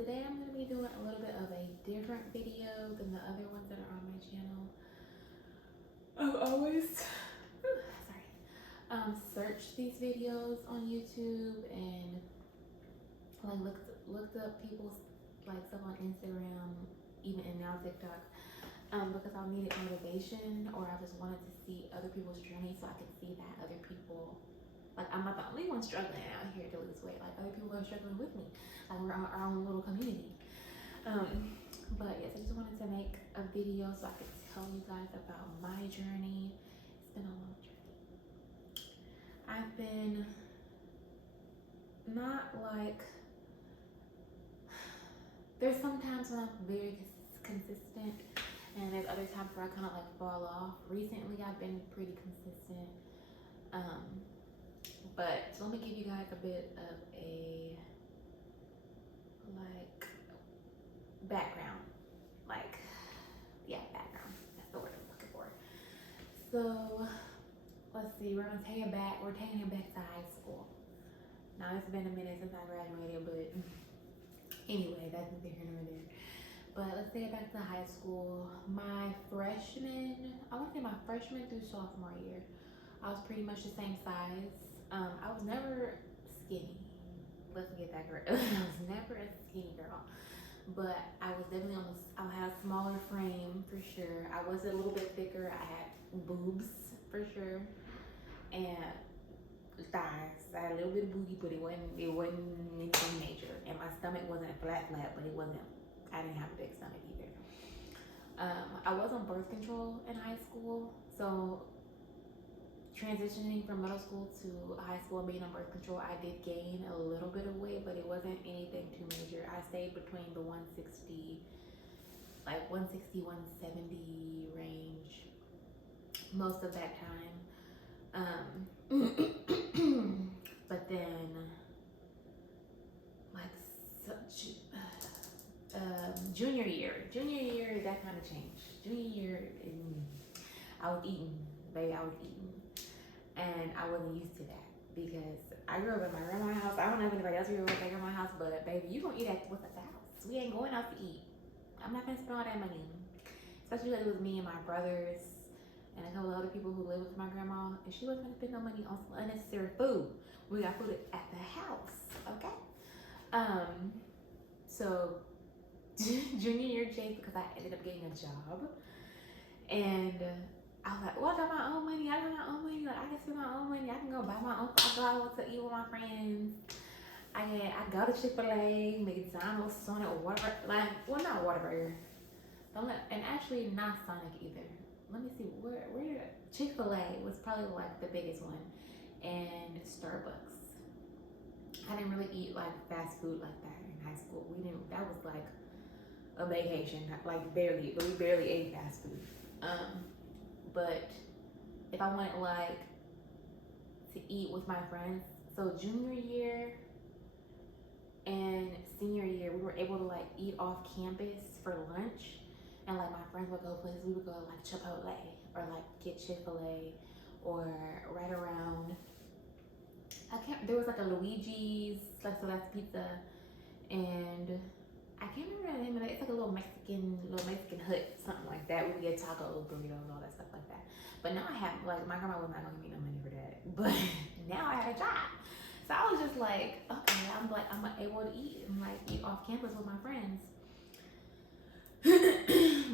Today I'm going to be doing a little bit of a different video than the other ones that are on my channel. I've always, searched these videos on YouTube and like looked up people's like stuff on Instagram, even and now TikTok, because I needed motivation or I just wanted to see other people's journey so I could see that other people, like I'm not the only one struggling out here to lose weight. Like other people are struggling with me. Like we're our own little community. But yes, I just wanted to make a video so I could tell you guys about my journey. It's been a long journey. I've been not like, there's some times when I'm very consistent and there's other times where I kind of like fall off. Recently I've been pretty consistent. But so let me give you guys a bit of a like background. Like, yeah, background. That's the word I'm looking for. So let's see, we're taking it back to high school. Now it's been a minute since I graduated, but anyway, that's neither here nor there. But let's take it back to high school. I want to say my freshman through sophomore year, I was pretty much the same size. I was never skinny. Let's get that correct. I was never a skinny girl, but I was definitely I had a smaller frame for sure. I was a little bit thicker. I had boobs for sure, and thighs. I had a little bit of booty, but it wasn't anything major. And my stomach wasn't flat, but it wasn't. I didn't have a big stomach either. I was on birth control in high school, so transitioning from middle school to high school and being on birth control, I did gain a little bit of weight, but it wasn't anything too major. I stayed between the 160, 170 range most of that time. But then, like, junior year, that kind of changed. Junior year, I was eating, baby, and I wasn't used to that because I grew up at my grandma's house. I don't know if anybody else grew up at their grandma's house, but baby, you gonna eat what's at the house. We ain't going out to eat. I'm not gonna spend all that money, especially because it was me and my brothers and a couple of other people who lived with my grandma, and she wasn't gonna spend no money on some unnecessary food. We got food at the house, okay? So junior year changed because I ended up getting a job, and I was like, well, I got my own money. Like I can spend my own money. I can go buy my own. I go out to eat with my friends. I go to Chick-fil-A, McDonald's, Sonic, whatever. Not Whataburger. And actually not Sonic either. Let me see where Chick-fil-A was probably like the biggest one, and Starbucks. I didn't really eat like fast food like that in high school. We didn't. That was like a vacation, like barely. But we barely ate fast food. But if I wanted like to eat with my friends, so junior year and senior year, we were able to like eat off campus for lunch, and like my friends would go places. We would go like Chipotle or like get Chick-fil-A, or right around. There was like a Luigi's, like, so that's pizza, and I can't remember the name of it. It's like a little Mexican hut, something like that. We would get tacos, burritos, all that stuff like that. But now I have, like, my grandma was not gonna give me no money for that. But now I have a job. So I was just like, okay, I'm able to eat and like eat off campus with my friends.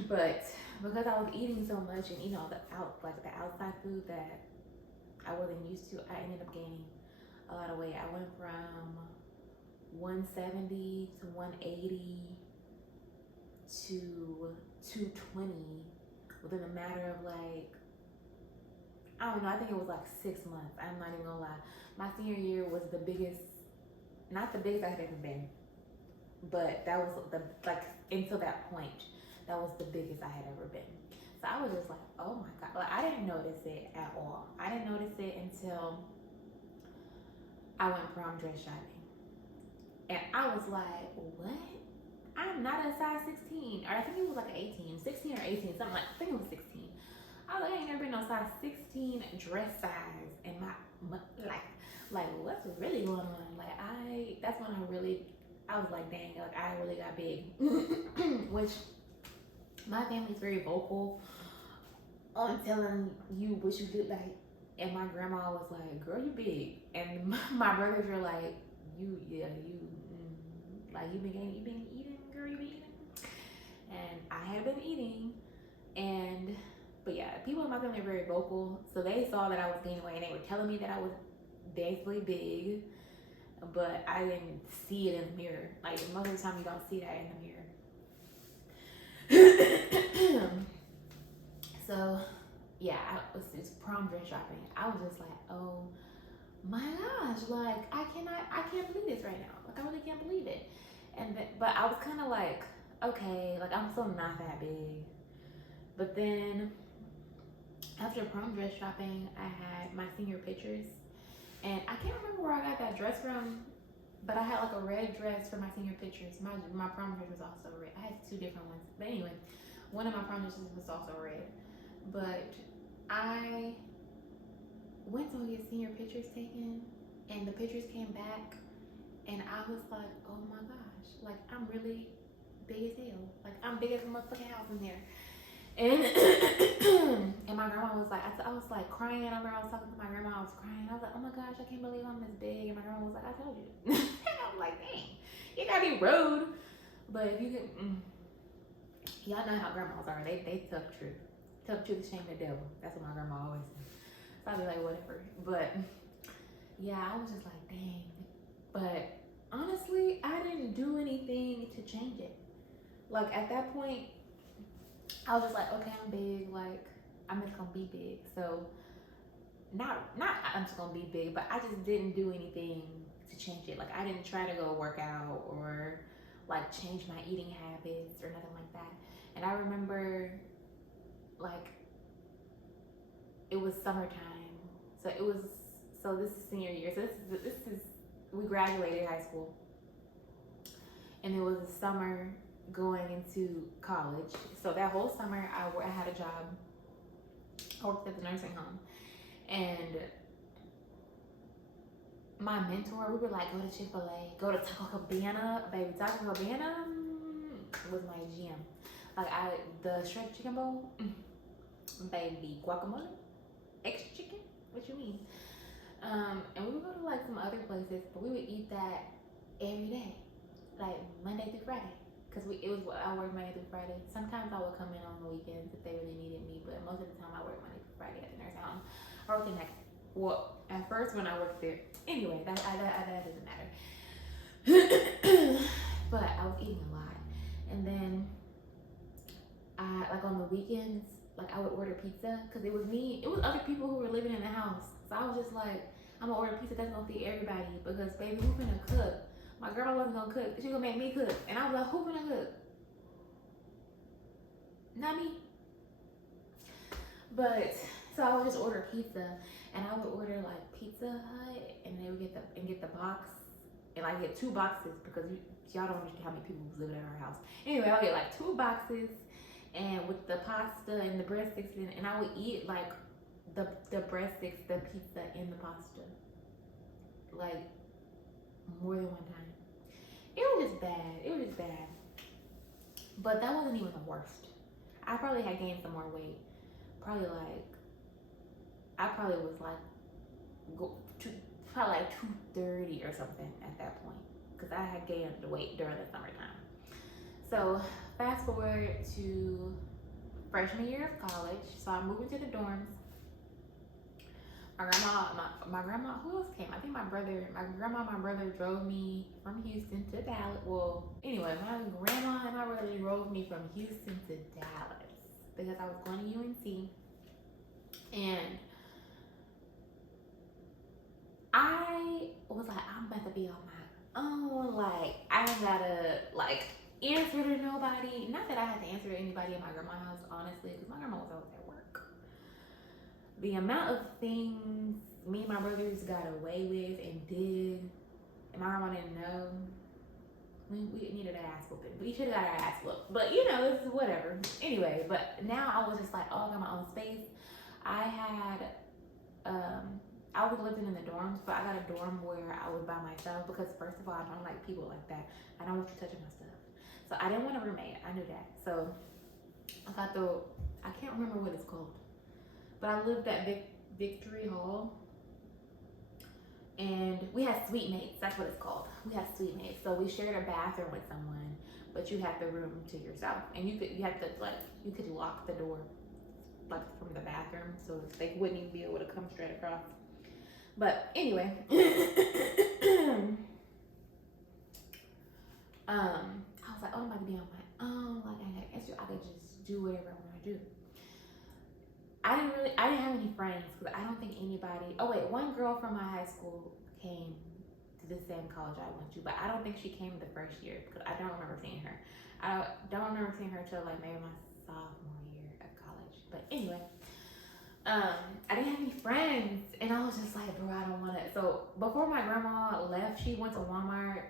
But because I was eating so much and eating all the outside food that I wasn't used to, I ended up gaining a lot of weight. I went from 170 to 180 to 220 within a matter of like, I don't know, I think it was like 6 months. I'm not even gonna lie. My senior year was the biggest, not the biggest I had ever been, but that was until that point, that was the biggest I had ever been. So I was just like, oh my God. Like, I didn't notice it at all. I didn't notice it until I went prom dress shopping. And I was like, what? I'm not a size 16. Or I think it was like an 18, 16 or 18, something like, I think it was 16. I was like, I ain't never been no size 16 dress size. And my like, what's really going on? Like, that's when I really I was like, dang, like I really got big. Which my family's very vocal on telling you what you look like. And my grandma was like, girl, you big. And my brothers were like, like you been eating, girl, you been eating. And I had been eating, but yeah, people in my family are very vocal, so they saw that I was gaining weight, and they were telling me that I was basically big, but I didn't see it in the mirror. Like most of the time, you don't see that in the mirror. So yeah, it's prom dress shopping. I was just like, oh my gosh, like I can't believe this right now. Like I really can't believe it. But I was kind of like, okay, like I'm still not that big. But then after prom dress shopping, I had my senior pictures, and I can't remember where I got that dress from, but I had like a red dress for my senior pictures. My prom dress was also red. I had two different ones, but anyway, one of my prom dresses was also red. But I went to get senior pictures taken, and the pictures came back, and I was like, oh my gosh, like I'm really big as hell. Like I'm big as a motherfucking house in there. And and my grandma was like, I was like crying. I was talking to my grandma. I was crying. I was like, oh my gosh, I can't believe I'm this big. And my grandma was like, I told you. And I was like, dang, you gotta be rude. But if you can, y'all know how grandmas are. They tell the truth. Tell the truth, shame the devil. That's what my grandma always said. So I'd be like, whatever. But yeah, I was just like, dang. But honestly, I didn't do anything to change it. Like at that point, I was just like, okay, I'm big. Like I'm just gonna be big. So not I'm just gonna be big, but I just didn't do anything to change it. Like I didn't try to go work out or like change my eating habits or nothing like that. And I remember like it was summertime, so this is senior year. So this is we graduated high school, and it was a summer going into college. So that whole summer, I had a job. I worked at the nursing home, and my mentor, we were like, go to Chick-fil-A, go to Taco Cabana, baby. Taco Cabana was my gym. Like the shrimp chicken bowl, baby, guacamole, extra chicken. What you mean? And we would go to like some other places, but we would eat that every day, like Monday through Friday. Cause I worked Monday through Friday. Sometimes I would come in on the weekends if they really needed me, but most of the time I worked Monday through Friday at the nursing home. I worked in at first when I worked there. Anyway, that doesn't matter. But I was eating a lot, and then I like on the weekends, like I would order pizza because it was me. It was other people who were living in the house, so I was just like, I'm gonna order pizza that's gonna feed everybody because baby, who's gonna cook? My grandma wasn't gonna cook. She gonna make me cook. And I was like, who gonna cook? Not me. But so I would just order pizza, and I would order like Pizza Hut, and they would get the box, and I get 2 boxes because y'all don't understand how many people was living in our house. Anyway, I'll get like 2 boxes, and with the pasta and the breadsticks, and I would eat like the breadsticks, the pizza, and the pasta, like more than one time. It was just bad. But that wasn't even the worst. I probably had gained some more weight. I probably was like, probably like 230 or something at that point. Because I had gained the weight during the summertime. So fast forward to freshman year of college. So I moved into the dorms. My grandma, who else came? I think my brother drove me from Houston to Dallas. Well, anyway, my grandma and my brother drove me from Houston to Dallas because I was going to UNC. And I was like, I'm about to be on my own. Like, I don't gotta, like, answer to nobody. Not that I had to answer to anybody in my grandma's house, honestly, because my grandma was always at work. The amount of things me and my brothers got away with and did, and my grandma didn't know, we needed an ass whooping. We should have got our ass whooped. But, you know, it's whatever. Anyway, but now I was just like, oh, I got my own space. I I was living in the dorms, but I got a dorm where I was by myself because first of all, I don't like people like that. I don't want you touching my stuff. So I didn't want a roommate. I knew that. So I got I can't remember what it's called, but I lived at Victory Hall, and we had suite mates. That's what it's called. We had suite mates. So we shared a bathroom with someone, but you had the room to yourself, and you could lock the door like from the bathroom, so they wouldn't even be able to come straight across. But anyway, I was like, oh, I'm about to be on my own. Like I could just do whatever I want to do. I didn't have any friends because I don't think anybody. Oh wait, one girl from my high school came to the same college I went to, but I don't think she came the first year because I don't remember seeing her. I don't remember seeing her till like maybe my sophomore year of college. But anyway, I didn't have any friends, and I was just like, bro, I don't want to. So before my grandma left, she went to Walmart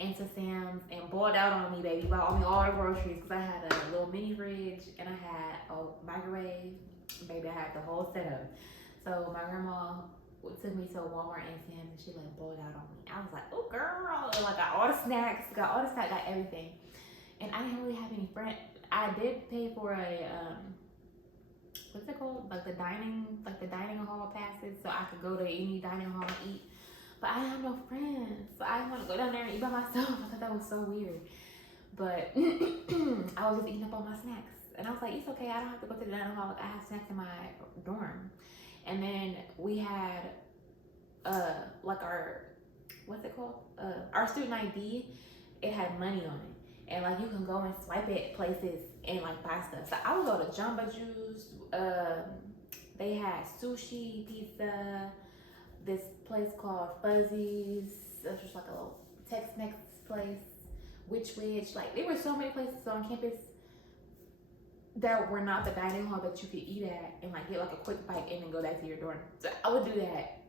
and to Sam's and boiled out on me, baby, bought me all the groceries because I had a little mini fridge and I had a microwave. Baby, I had the whole setup. So my grandma took me to Walmart and Sam's, and she like boiled out on me. I was like, oh girl, and like got all the snacks, got everything. And I didn't really have any friends. I did pay for a what's it called? Like the dining hall passes, so I could go to any dining hall and eat. But I didn't have no friends, so I didn't want to go down there and eat by myself. I thought that was so weird. But I was just eating up all my snacks. And I was like, it's okay, I don't have to go to the dining hall. I have snacks in my dorm. And then we had like our, what's it called? Our student ID, it had money on it. And like you can go and swipe it places and like buy stuff. So I would go to Jamba Juice. They had sushi, pizza, this place called Fuzzies. That's just like a little Tex-Mex place. Which, like there were so many places on campus that were not the dining hall that you could eat at and like get like a quick bite and then go back to your dorm. So I would do that.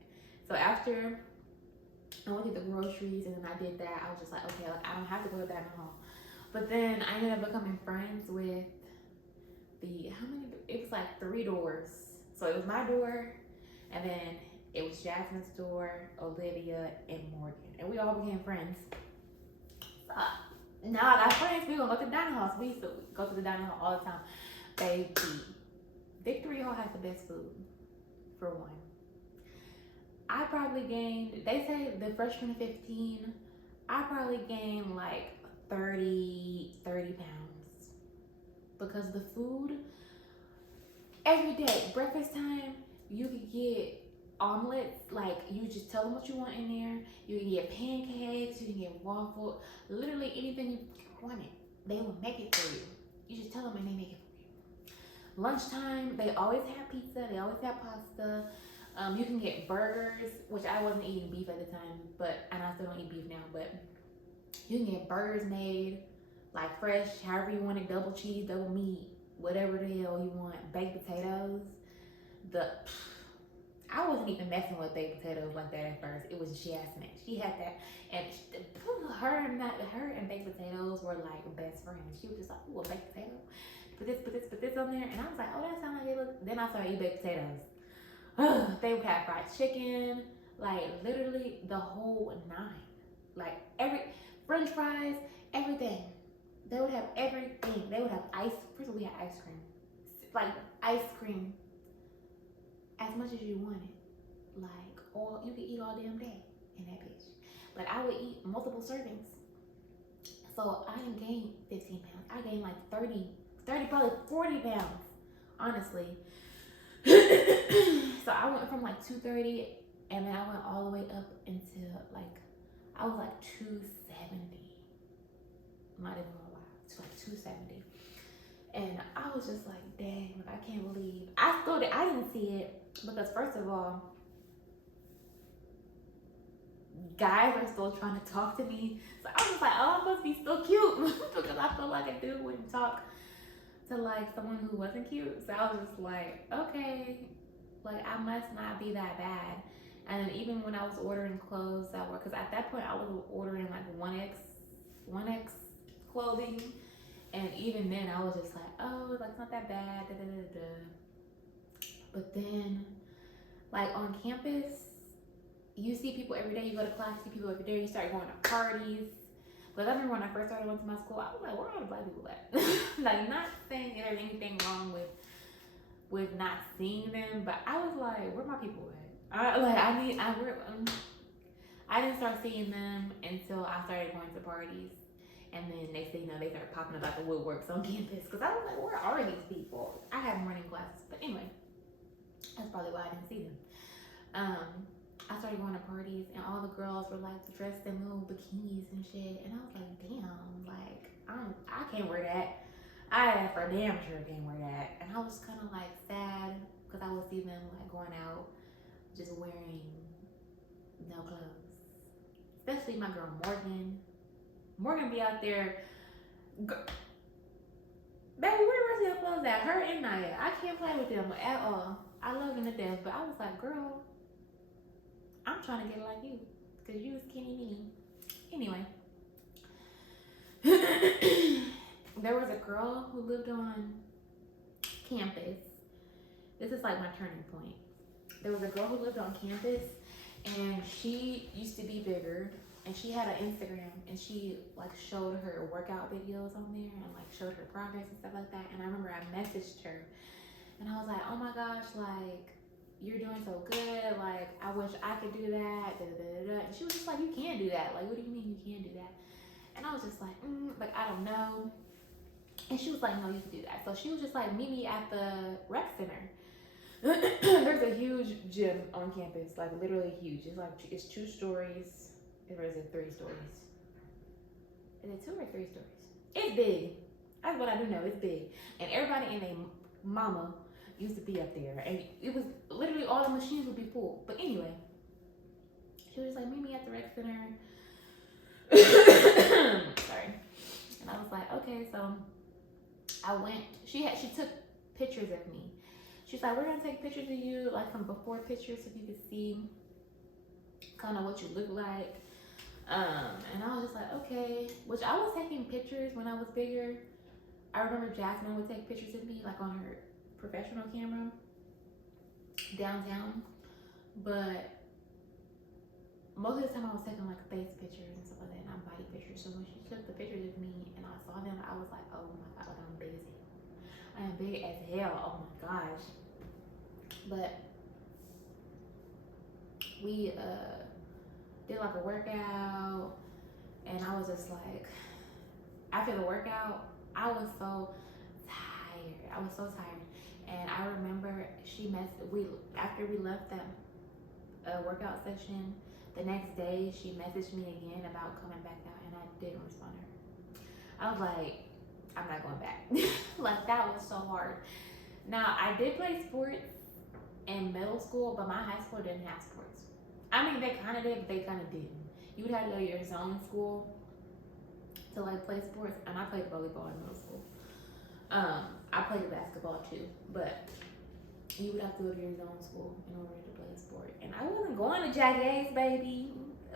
So after I went to the groceries and then I did that, I was just like, okay, like I don't have to go to the dining hall. But then I ended up becoming friends with it was like 3 doors. So it was my door, and then it was Jasmine's door, Olivia, and Morgan. And we all became friends. Now I got friends, we gonna go to the dining hall. So we used to go to the dining hall all the time. Baby, Victory Hall has the best food, for one. I probably gained, they say the freshman of 15, I probably gained like 30 pounds. Because the food, every day, breakfast time, you could get omelets, like you just tell them what you want in there. You can get pancakes, you can get waffle, literally anything you wanted, they will make it for you. You just tell them and they make it for you. Lunchtime, they always have pizza, they always have pasta. You can get burgers, which I wasn't eating beef at the time, and I still don't eat beef now, but you can get burgers made, like fresh, however you want it, double cheese, double meat, whatever the hell you want. Baked potatoes, I wasn't even messing with baked potatoes like that at first. It was Jasmine. She had that, and her and baked potatoes were like best friends. She was just like, "Ooh, a baked potato. Put this on there," and I was like, "Oh, that sounds like it looks." Then I started eating baked potatoes. They would have fried chicken, like literally the whole 9, like every French fries, everything. They would have everything. They would have ice. First of all, we had ice cream, like ice cream. As much as you wanted, like all you could eat all damn day in that bitch. But I would eat multiple servings. So I didn't gain 15 pounds. I gained like 30, probably 40 pounds, honestly. So I went from like 230, and then I went all the way up into like, I was like 270. Not even gonna lie, it's like 270. And I was just like, dang, like I can't believe. I didn't see it because first of all, guys are still trying to talk to me. So I was like, oh, I must be still cute because I feel like a dude wouldn't talk to like someone who wasn't cute. So I was just like, okay, like I must not be that bad. And then even when I was ordering clothes that were, because at that point I was ordering like 1X clothing. And even then, I was just like, oh, like, it's not that bad, da, da, da, da. But then, like, on campus, you see people every day. You go to class, you see people every day. You start going to parties. But I remember when I first started going to my school, I was like, where are all the black people at? Like, not saying there's anything wrong with not seeing them, but I was like, where my people at? I didn't start seeing them until I started going to parties. And then next thing you know, they started popping up like the woodworks on campus. Because I was like, where are these people? I had morning classes. But anyway, that's probably why I didn't see them. I started going to parties, and all the girls were like dressed in little bikinis and shit. And I was like, damn, like, I can't wear that. I for damn sure can't wear that. And I was kind of like sad because I would see them like going out just wearing no clothes. Especially my girl Morgan. Morgan be out there. Baby, where the rest of your clothes at? Her and Naya. I can't play with them at all. I love them to death, but I was like, girl, I'm trying to get like you. Because you was skinny mini. Anyway. There was a girl who lived on campus. This is like my turning point. There was a girl who lived on campus, and she used to be bigger, and she had an Instagram, and she like showed her workout videos on there and like showed her progress and stuff like that. And I remember I messaged her, and I was like, oh my gosh, like, you're doing so good, like, I wish I could do that, da, da, da, da. And she was just like, you can't do that, like, what do you mean you can't do that? And I was just like, like, I don't know. And she was like, no, you can do that. So she was just like, meet me at the rec center. There's a huge gym on campus, like literally huge. It's like, it's 2 stories, or is it 3 stories? Is it 2 or 3 stories? It's big. That's what I do know, it's big. And everybody and their mama used to be up there. And it was literally all the machines would be full. But anyway, she was like, meet me at the rec center. Sorry. And I was like, okay, so I went. She took pictures of me. She's like, we're gonna take pictures of you, like some before pictures, so you can see kind of what you look like. And I was just like, okay. Which I was taking pictures when I was bigger. I remember Jasmine would take pictures of me, like on her professional camera downtown. But most of the time I was taking like face pictures and stuff like that, not body pictures. So when she took the pictures of me and I saw them, I was like, oh my god, like I'm big as hell. I am big as hell. Oh my gosh. But we did like a workout, and I was just like, after the workout, I was so tired. I was so tired. And I remember after we left that workout session, the next day she messaged me again about coming back out, and I didn't respond to her. I was like, I'm not going back. Like, that was so hard. Now, I did play sports in middle school, but my high school didn't have sports. I mean, they kind of did, but they kind of didn't. You would have to go to your zone school to like play sports, and I played volleyball in middle school. I played basketball too, but you would have to go to your zone school in order to play a sport. And I wasn't going to Jack A's, baby.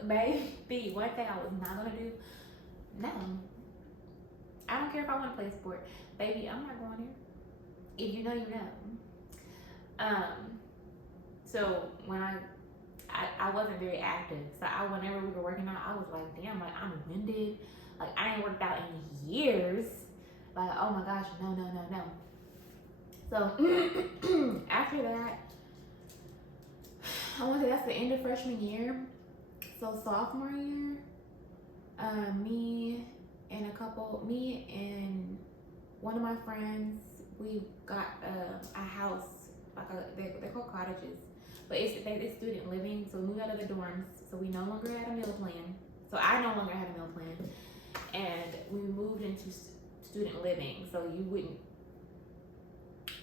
Baby, one thing I was not gonna do, no. I don't care if I want to play a sport. Baby, I'm not going here. If you know, you know. So when I wasn't very active. So whenever we were working out, I was like, damn, like I'm winded. Like I ain't worked out in years. Like, oh my gosh, no. So after that, I want to say that's the end of freshman year. So sophomore year, me and one of my friends, we got a house, like they're called cottages, but it's student living. So we moved out of the dorms, so we no longer had a meal plan. So I no longer had a meal plan, and we moved into student living. So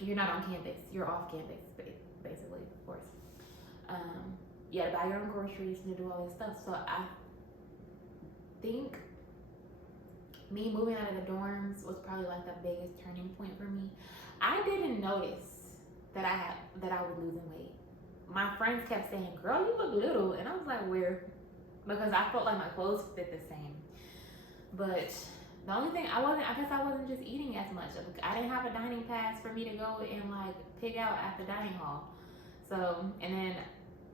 you're not on campus, you're off campus, basically, of course. You had to buy your own groceries and do all this stuff. So I think me moving out of the dorms was probably like the biggest turning point for me. I didn't notice that I was losing weight. My friends kept saying, girl, you look little. And I was like, where? Because I felt like my clothes fit the same. But the only thing I guess I wasn't just eating as much. I didn't have a dining pass for me to go and like pig out at the dining hall. So, and then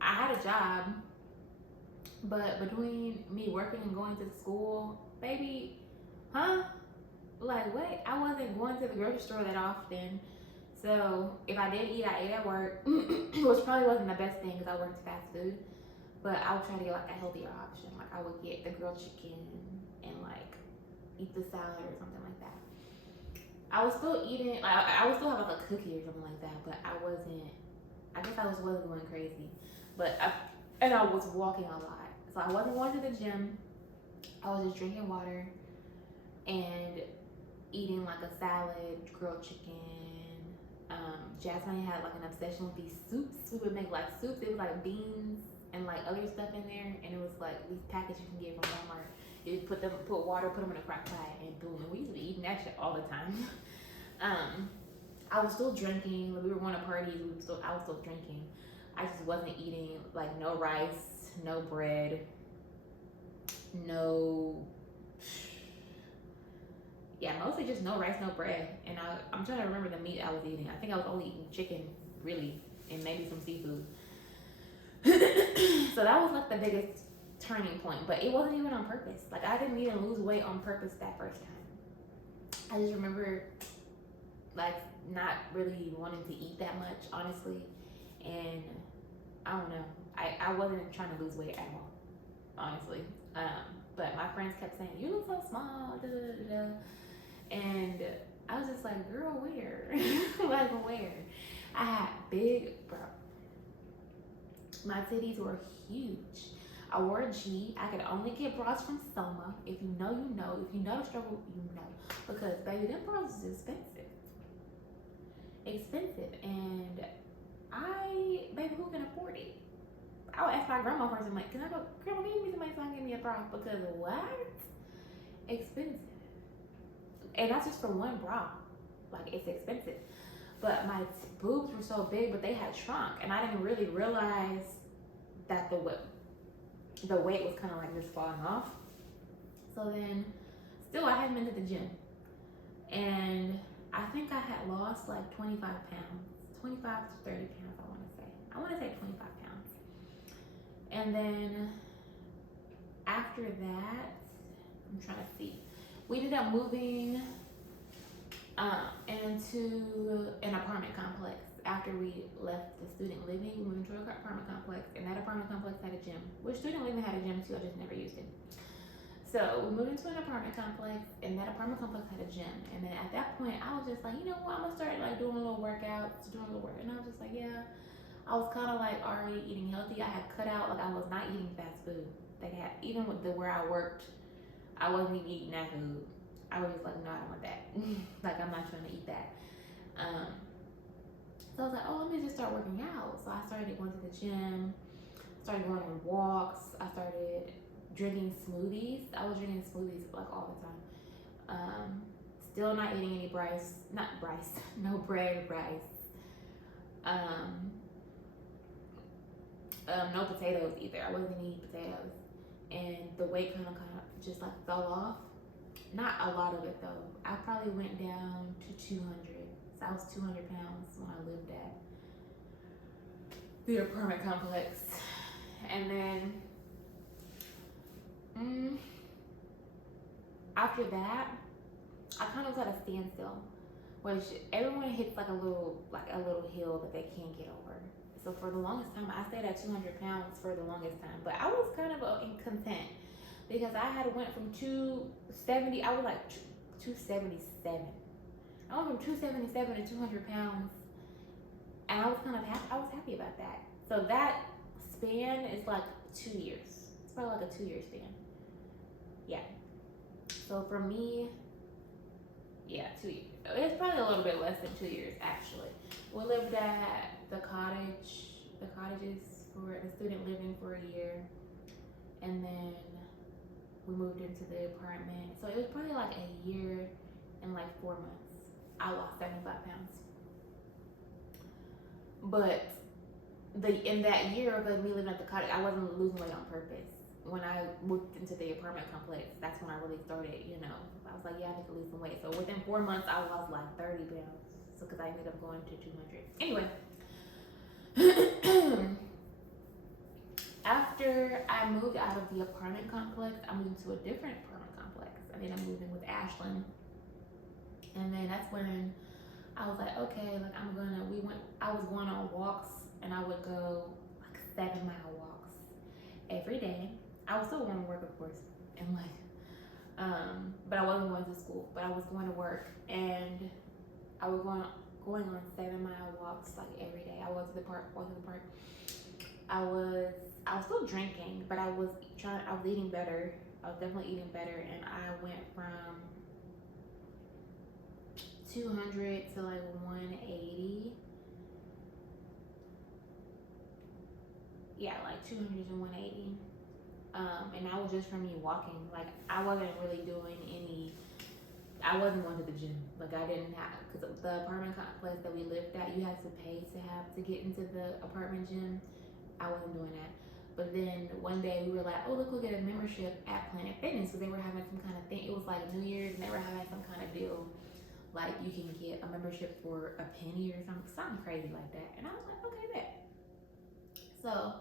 I had a job, But between me working and going to school, baby, huh? Like what? I wasn't going to the grocery store that often. So if I did eat, I ate at work, which probably wasn't the best thing because I worked fast food. But I would try to get like a healthier option. Like I would get the grilled chicken and like eat the salad or something like that. I was still eating. Like I would still have like a cookie or something like that. But I wasn't. I guess I wasn't going crazy. And I was walking a lot. So I wasn't going to the gym. I was just drinking water and eating like a salad, grilled chicken. Jasmine had like an obsession with these soups. We would make like soups. It was like beans and like other stuff in there, and it was like these packets you can get from Walmart. You put water, put them in a crock pot, and boom. And we used to be eating that shit all the time. I was still drinking. Like we were going to parties. I was still drinking. I just wasn't eating like no rice, no bread, no. Yeah, mostly just no rice, no bread. And I'm trying to remember the meat I was eating. I think I was only eating chicken, really, and maybe some seafood. So that was like the biggest turning point. But it wasn't even on purpose. Like I didn't even lose weight on purpose that first time. I just remember like not really wanting to eat that much, honestly. And I don't know. I wasn't trying to lose weight at all, honestly. But my friends kept saying, "You look so small." Da, da, da, da. And I was just like, "Girl, where? Like where?" I had big, bro. My titties were huge. I wore a G. I could only get bras from Soma. If you know, you know. If you know the struggle, you know. Because baby, them bras is expensive. And baby, who can afford it? I would ask my grandma for some money. Can I go, Grandma, can you give me some money so I can give me a bra? Because what? Expensive. And that's just for one bra. Like, it's expensive. But my boobs were so big, but they had shrunk. And I didn't really realize that the weight was kind of like just falling off. So then, still, I hadn't been to the gym. And I think I had lost like 25 pounds. 25 to 30 pounds, I want to say. I want to say 25 pounds. And then after that, I'm trying to see. We ended up moving into an apartment complex after we left the student living. We moved into an apartment complex, and that apartment complex had a gym. Which student living had a gym too, I just never used it. So we moved into an apartment complex, and that apartment complex had a gym. And then at that point, I was just like, you know what, I'm gonna start like doing a little workouts, doing a little work. And I was just like, yeah. I was kind of like already eating healthy. I had cut out, like I was not eating fast food. Like even with where I worked, I wasn't even eating that food. I was just like, no, I don't want that. Like I'm not trying to eat that. So I was like, oh, let me just start working out. So I started going to the gym, started going on walks. I started drinking smoothies. I was drinking smoothies like all the time. Still not eating any no bread, rice. No potatoes either. I wasn't eating potatoes. And the weight kind of just like fell off. Not a lot of it though. I probably went down to 200. So I was 200 pounds when I lived at the apartment complex. And then after that, I kind of was at a standstill, which everyone hits like a little hill that they can't get over. So for the longest time, I stayed at 200 pounds for the longest time, but I was kind of content because I had went from 270. I was like 277. I went from 277 to 200 pounds, and I was kind of happy. I was happy about that. So that span is like 2 years. It's probably like a 2-year span. Yeah. So for me, yeah, 2 years. It's probably a little bit less than 2 years actually. We lived at the cottages for the student living for a year, and then we moved into the apartment. So it was probably like a year and like 4 months. I lost 75 pounds. But in that year of me living at the cottage, I wasn't losing weight on purpose. When I moved into the apartment complex, that's when I really started, I was like, yeah, I need to lose some weight. So within 4 months, I lost like 30 pounds. So because I ended up going to 200. Anyway, after year, I moved out of the apartment complex. I moved to a different apartment complex. I ended up moving with Ashlyn. And then that's when I was like, okay, like I was going on walks, and I would go like 7 mile walks every day. I was still going to work, of course, and but I wasn't going to school, but I was going to work, and I was going on 7 mile walks like every day. I was to the park, walking to the park. I was still drinking, but I was eating better. I was definitely eating better, and I went from 200 to like 180. Yeah, like 200 to 180. And that was just from me walking. Like I wasn't really doing I wasn't going to the gym. Like I didn't have, because the apartment complex that we lived at, you had to pay to get into the apartment gym. I wasn't doing that. But then one day we were like, oh, look, we'll get a membership at Planet Fitness, because they were having some kind of thing. It was like New Year's, and they were having some kind of deal. Like you can get a membership for a penny or something crazy like that. And I was like, okay, bet. So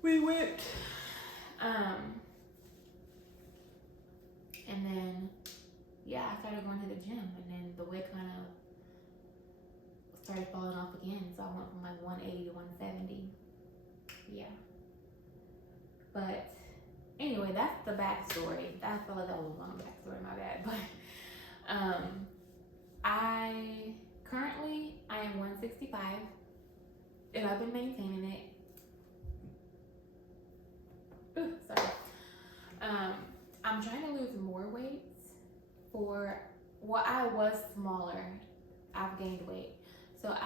we went, and then yeah, I started going to the gym, and then the weight kind of started falling off again. So I went from like 180 to 170. Yeah. But anyway, that's the backstory. I felt like that was a long backstory, my bad. But I am 165, and I've been maintaining it. Ooh, sorry. I'm trying to lose more weight. I was smaller. I've gained weight. So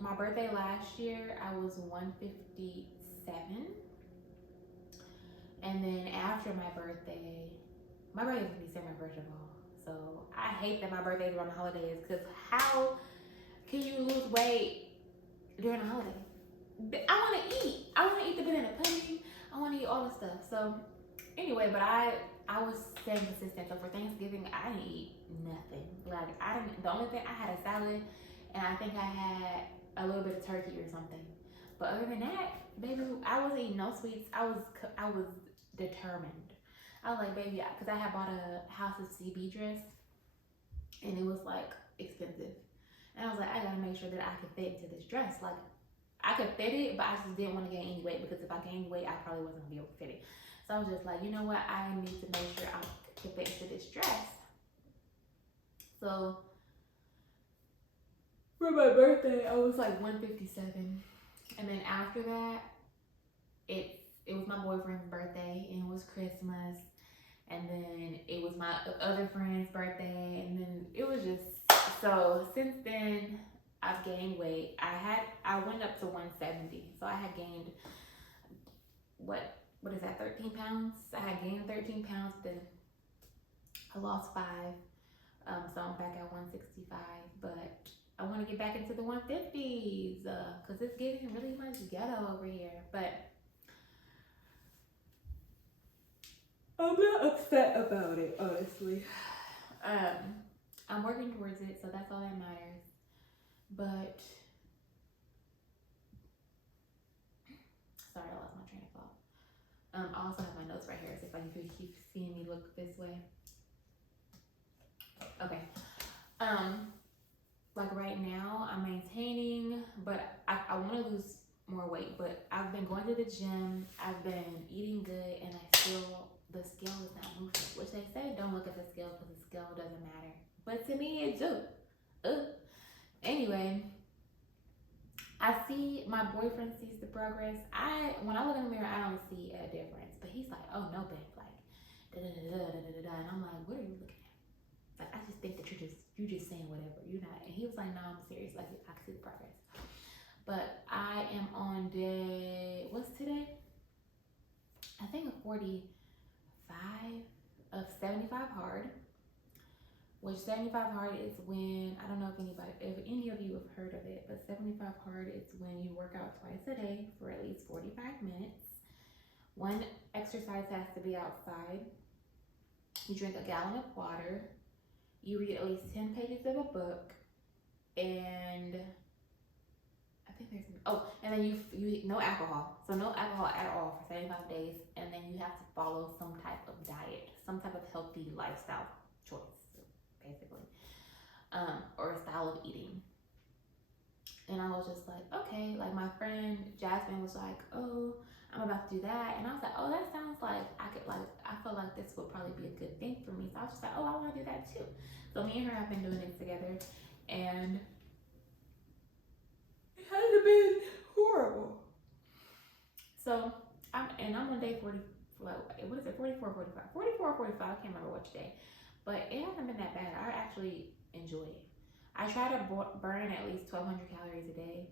my birthday last year, I was 157. And then after my birthday is December 1st of all. So I hate that my birthday is around the holidays, because how can you lose weight during the holiday? I want to eat. I want to eat the banana pudding. I want to eat all the stuff. So anyway, but I was staying consistent. So for Thanksgiving, I didn't eat nothing. Like the only thing, I had a salad, and I think I had a little bit of turkey or something. But other than that, baby, I wasn't eating no sweets. I was determined. I was like, baby, because I had bought a House of CB dress, and it was like expensive. And I was like, I gotta make sure that I could fit into this dress. Like I could fit it, but I just didn't want to gain any weight, because if I gained weight, I probably wasn't gonna be able to fit it. So I was just like, you know what? I need to make sure I can fit into this dress. So for my birthday, I was like 157. And then after that, it was my boyfriend's birthday, and it was Christmas. And then it was my other friend's birthday. And then it was just, so since then, I've gained weight. I went up to 170. So I had gained, what is that, 13 pounds? I had gained 13 pounds, then I lost 5. So I'm back at 165, but I want to get back into the 150s, because it's getting really much ghetto over here. But I'm not upset about it, honestly. I'm working towards it, so that's all that matters. But sorry, I lost my train of thought. I also have my notes right here, so if you keep seeing me look this way. Okay. Like right now, I'm maintaining, but I want to lose more weight. But I've been going to the gym, I've been eating good, and the scale is not moving. Which they say, don't look at the scale, because the scale doesn't matter. But to me, it do. Anyway, I see my boyfriend sees the progress. When I look in the mirror, I don't see a difference. But he's like, oh no, babe, like da da da da da da. And I'm like, what are you looking at? Like, I just think that you're just saying whatever. You're not. And he was like, no, I'm serious. Like, I can see the progress. But I am on day, what's today? I think a 45 of 75 hard. Which 75 hard is when, I don't know if any of you have heard of it, but 75 hard is when you work out twice a day for at least 45 minutes. One exercise has to be outside. You drink a gallon of water. You read at least 10 pages of a book. And I think there's and then you no alcohol, so no alcohol at all for 75 days, and then you have to follow some type of diet, some type of healthy lifestyle choice, basically, or a style of eating. And I was just like, okay, like my friend Jasmine was like, oh, I'm about to do that, and I was like, oh, that sounds like I feel like this would probably be a good thing for me. So I was just like, oh, I want to do that too. So me and her have been doing it together, and it hasn't been horrible. So I'm on day 40. What is it? 44, 45, 44, 45. I can't remember which day, but it hasn't been that bad. I actually enjoy it. I try to burn at least 1,200 calories a day,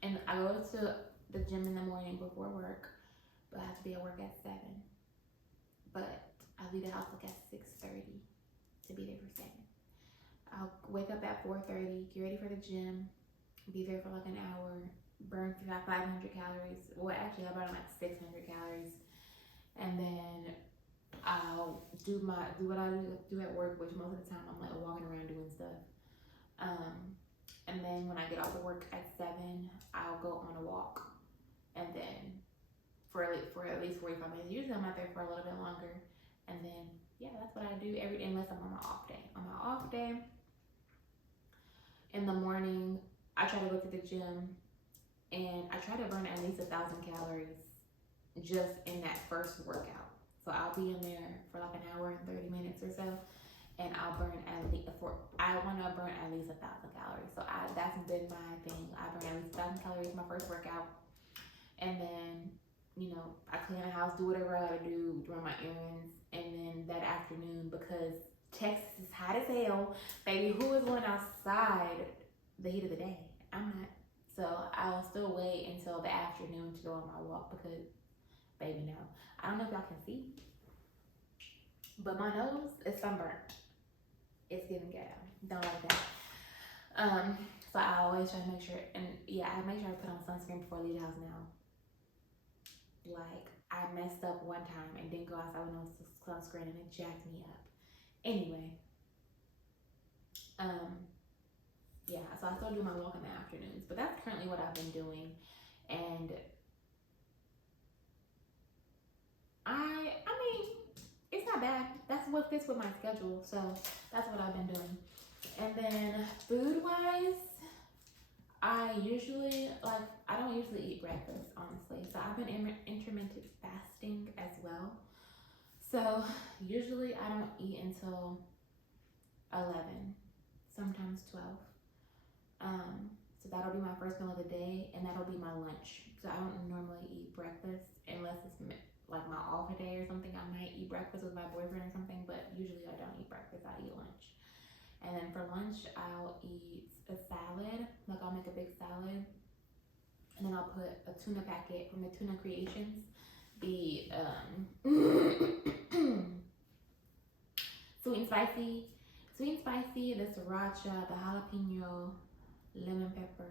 and I go to the gym in the morning before work, but I have to be at work at 7. But I leave the house like at 6:30 to be there for 7. I'll wake up at 4:30, get ready for the gym, be there for like an hour, burn 500 calories. Well, actually, I burn like 600 calories, and then I'll do what I do at work, which most of the time I'm like walking around doing stuff. And then when I get off of work at 7, I'll go on a walk, and then for at least 45 minutes. Usually I'm out there for a little bit longer, and then yeah, that's what I do every day unless I'm on my off day. On my off day, in the morning, I try to go to the gym, and I try to burn at least 1,000 calories just in that first workout. So I'll be in there for like an hour and 30 minutes or so, and I'll burn I want to burn at least 1,000 calories. So that's been my thing. I burn at least 1,000 calories my first workout, and then I clean the house, do whatever I gotta do, run my errands, and then that afternoon, because Texas is hot as hell, baby, who is going outside the heat of the day? I'm not. So I'll still wait until the afternoon to go on my walk because, baby, no. I don't know if y'all can see, but my nose is sunburnt. It's giving ghetto. Don't like that. So I always try to make sure, and yeah, I make sure I put on sunscreen before I leave the house now. Like, I messed up one time and didn't go outside with no sunscreen, and it jacked me up. Anyway, yeah, so I still do my walk in the afternoons, but that's currently what I've been doing, and I mean, it's not bad. That's what fits with my schedule, so that's what I've been doing. And then food-wise, I don't usually eat breakfast, honestly. So I've been intermittent fasting as well. So usually I don't eat until 11, sometimes 12. So that'll be my first meal of the day, and that'll be my lunch. So I don't normally eat breakfast unless it's like my off day or something. I might eat breakfast with my boyfriend or something, but usually I don't eat breakfast. I eat lunch. And then for lunch, I'll eat a salad. Like, I'll make a big salad, and then I'll put a tuna packet from the Tuna Creations. The sweet and spicy, the sriracha, the jalapeno, lemon pepper,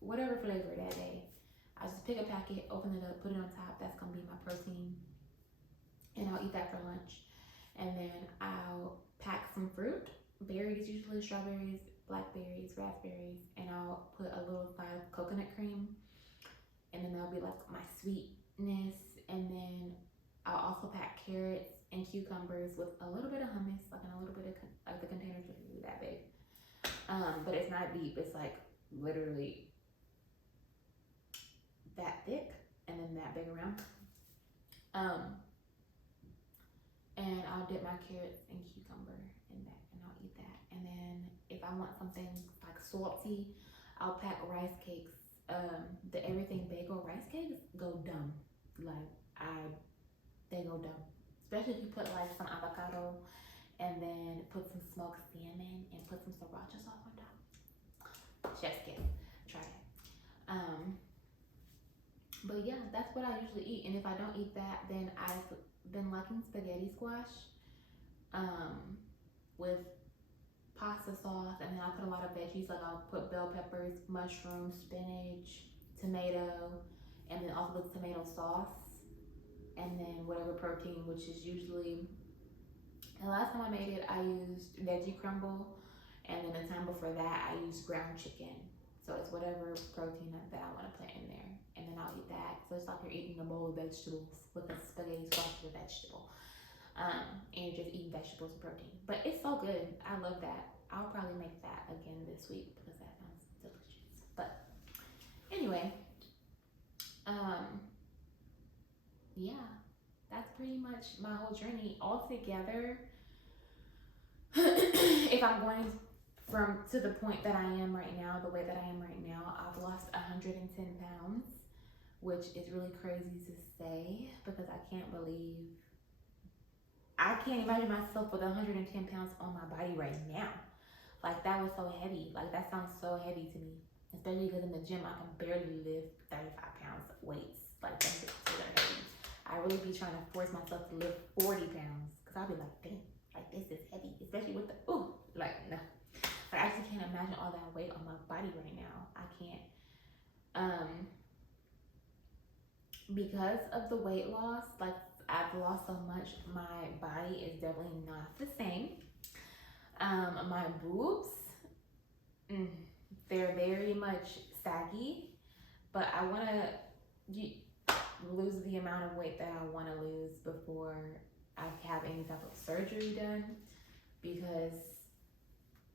whatever flavor that day. I just pick a packet, open it up, put it on top. That's gonna be my protein, and I'll eat that for lunch. And then I'll pack some fruit, berries, usually strawberries, blackberries, raspberries, and I'll put a little side of coconut cream, and then that'll be like my sweetness. And then I'll also pack carrots and cucumbers with a little bit of hummus, like in a little bit of like the containers are really that big, but it's not deep. It's like literally that thick and then that big around. And I'll dip my carrots and cucumber in that, and I'll eat that. And then if I want something like salty, I'll pack rice cakes. The everything bagel rice cakes go dumb. They go dumb. Especially if you put like some avocado and then put some smoked salmon and put some sriracha sauce on top. Chef's kiss. Try it. But yeah, that's what I usually eat. And if I don't eat that, then I've been liking spaghetti squash with pasta sauce, and then I put a lot of veggies. Like, I'll put bell peppers, mushrooms, spinach, tomato, and then also with tomato sauce, and then whatever protein, which is usually, the last time I made it, I used veggie crumble, And then the time before that, I use ground chicken. So it's whatever protein that I want to put in there. And then I'll eat that. So it's like you're eating a bowl of vegetables with a spaghetti squash with a vegetable. And you're just eating vegetables and protein. But it's so good. I love that. I'll probably make that again this week because that sounds delicious. But anyway, yeah, that's pretty much my whole journey altogether. If I'm going to the point that I am right now, the way that I am right now, I've lost 110 pounds, which is really crazy to say because I can't imagine myself with 110 pounds on my body right now. Like, that was so heavy. Like, that sounds so heavy to me, especially because in the gym, I can barely lift 35 pounds weights. Like, that's considered heavy. I really be trying to force myself to lift 40 pounds because I'll be like, dang, like, this is heavy, especially with the, no. Like, I just can't imagine all that weight on my body right now. I can't. Because of the weight loss, like, I've lost so much, my body is definitely not the same. My boobs, they're very much saggy, but I want to lose the amount of weight that I want to lose before I have any type of surgery done, because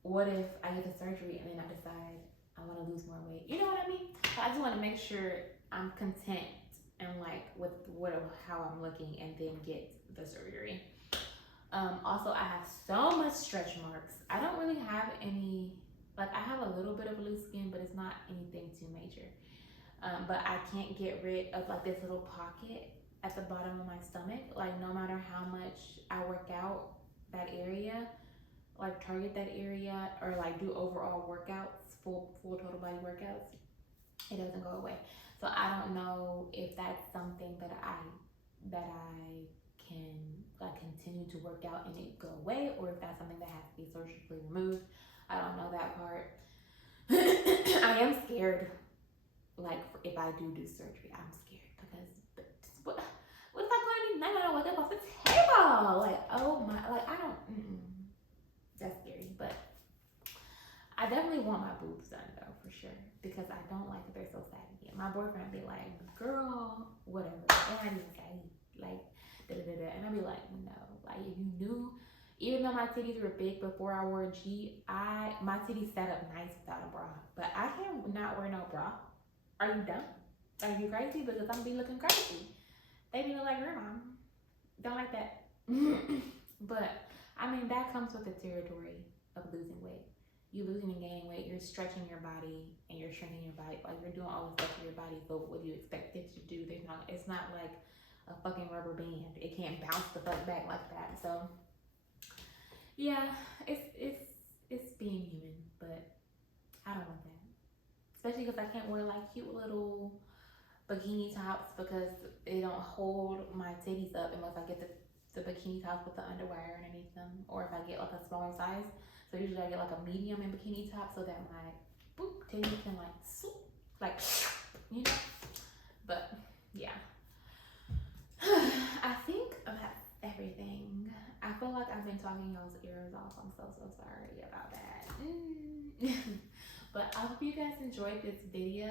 what if I get the surgery and then I decide I want to lose more weight? You know what I mean? I just want to make sure I'm content and like with how I'm looking and then get the surgery. Also, I have so much stretch marks. I don't really have any, like, I have a little bit of loose skin, but it's not anything too major. But I can't get rid of like this little pocket at the bottom of my stomach. Like, no matter how much I work out that area, like target that area, or like do overall workouts, full total body workouts, it doesn't go away. So I don't know if that's something that I can like continue to work out and it go away, or if that's something that has to be surgically removed. I don't know that part. I am scared. Like, if I do surgery, I'm scared because what if I'm gonna wake up off the table? Like, oh my, like, I don't. That's scary, but I definitely want my boobs done though, for sure, because I don't like that they're so saggy. My boyfriend be like, girl, whatever, they're not even saggy, like, da-da-da-da. And I'd be like, no, like, if you knew, even though my titties were big before I wore a G, my titties sat up nice without a bra, but I can't not wear no bra. Are you dumb? Are you crazy? Because I'm be looking crazy. They be like, grandma, don't like that. But I mean, that comes with the territory of losing weight. You losing and gaining weight, you're stretching your body and you're shrinking your body. Like, you're doing all this stuff to your body. So what do you expect it to do? It's not like a fucking rubber band. It can't bounce the fuck back like that. So yeah, it's being human, but I don't want that. Especially because I can't wear like cute little bikini tops because they don't hold my titties up unless I get the bikini tops with the underwire underneath them, or if I get like a smaller size. So usually I get like a medium and bikini top so that my titties can like swoop, like, you know. But yeah, I think that's everything. I feel like I've been talking y'all's ears off. I'm so sorry about that. But I hope you guys enjoyed this video.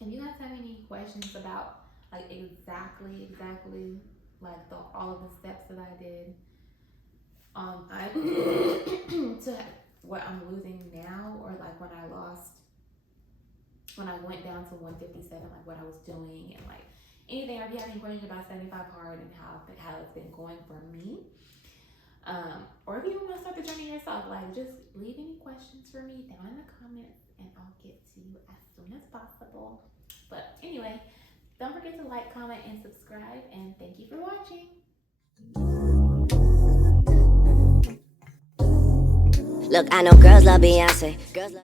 If you guys have any questions about like exactly like all of the steps that I did to what I'm losing now, or like when I went down to 157, like what I was doing, and like anything, or if you have any questions about 75 hard and how it's been going for me, or if you want to start the journey yourself, like, just leave any questions for me down in the comments and I'll get to you as soon as possible. But anyway, don't forget to like, comment, and subscribe, and thank you for watching. Look, I know girls love Beyonce.